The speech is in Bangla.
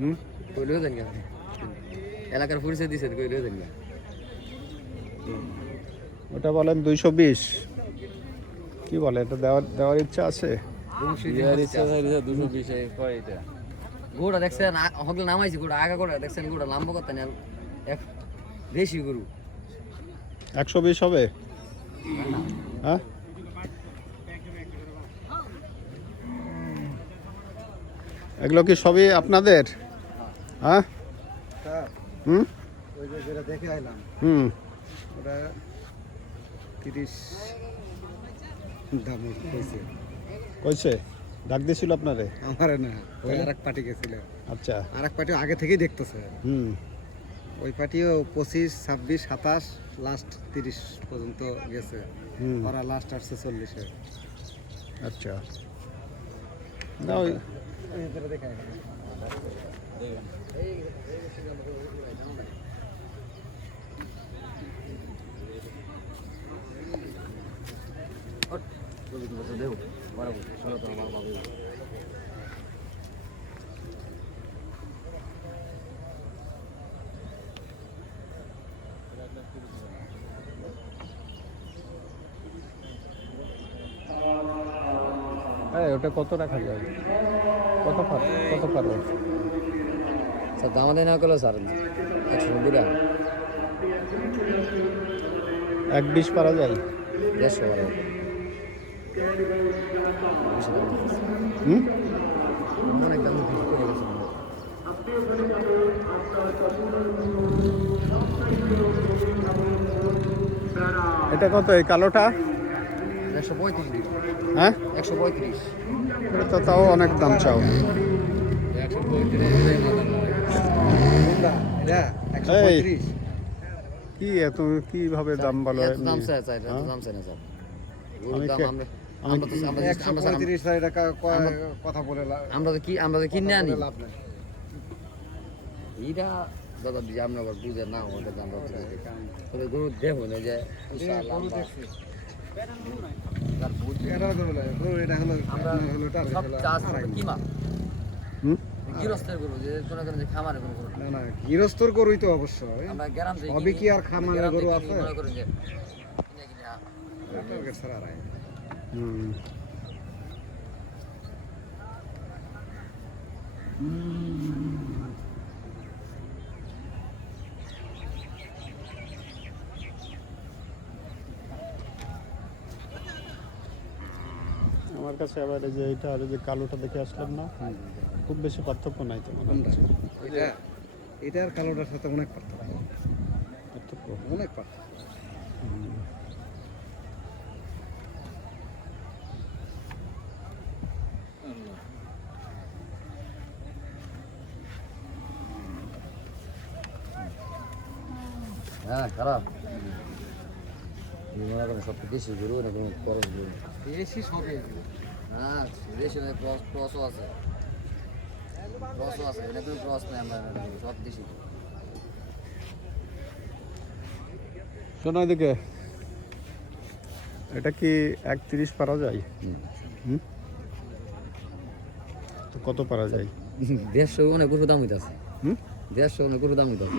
হুম, কইলেও জানি না এলাকার পরিচয় দিছে কইলেও জানি না ওটা বলেন 220। কি বলে এটা দেওয়ার ইচ্ছা আছে? গোড়া দেখছেন হকলে নামাইছি গোড়া আগা গোড়া দেখছেন গোড়া লাম্বা করতে না দেশি গরু 120 হবে? হ্যাঁ, এগুলো কি সবই আপনাদের? হ্যাঁ, হুম, ওই যে যেটা দেখে আইলাম হুম, ওটা 30 দাম হয়েছে। কইছে ডাক দিয়েছিল আপনারে? আমার না, ওই আর এক পার্টি গেছিল। আচ্ছা, আর এক পার্টি আগে থেকেই দেখতেছে। হুম, ওই পার্টিও 25, 26, 27 লাস্ট 30 পর্যন্ত গেছে। হুম, ওরা লাস্ট আসছে 40-এ। আচ্ছা। না ওই দেখে আইলাম। দেও বরাবর চলো তো আমার বাবু ওটা কত রাখা যায়? কত পারো? স্যার দাম দেয় না করলো স্যার 190 টাকা 120 পারা যায়? 150 টাকা হুম, অনেক দাম বেশি করে গেছে এটা কত এই কালোটা? 135 টাকা হ্যাঁ, 135 এটা তো তাও অনেক দাম চাও। 135 কোনটা? এটা এই 135। কি এত কিভাবে দাম বলো? এত দাম চাই এত দাম চাই না স্যার গরুর দাম আমরা আমরা তো আমরা 135 টাকা কথা বলে আমরা তো কিনে আনি লাভ নাই। এইটা দাদা যে আমরা আবার বুঝে না ওটা দাম তবে গরু দেখো না যে গরু দেখছি। তার বুঝ এটা হলো এটা হলো আমরা হলো টার্গেট সব হলো চাষ আড়াই। কিমা হুম, গৃহস্থের গরু যে কোনো কারণে খামারে কোনো গরু না না গৃহস্থর গরুই তো অবশ্যই। আমরা গ্রাম থেকে সবই কি আর খামারের গ্রাম গরু থেকে আছে? মনে করেন যে কিনে কিনে টার্গেট ছাড়া আড়াই। হুম, আমার কাছে আবার এই যে এটা আর এই যে কালোটা দেখে আসলাম না, খুব বেশি পার্থক্য নাই তো মনে কোনটা? হচ্ছে। এটা এটার কালোটার সাথে অনেক পার্থক্য। পার্থক্য অনেক পার্থক্য। হ্যাঁ খারাপ মনে করেন সব দেশি গরু না কোনো খরচ গরু বেশি সবে হ্যাঁ দেশি ক্রসও আছে এটা কোনো ক্রস নেই আমরা সব দেশি শোনো এদিকে, এটা কি 31 পারা যায়? হুম, তো কত পারা যায়? 150 অনেক গরু দাম হইতাছে হুম, 150 অনেক গরু দাম হইতাছে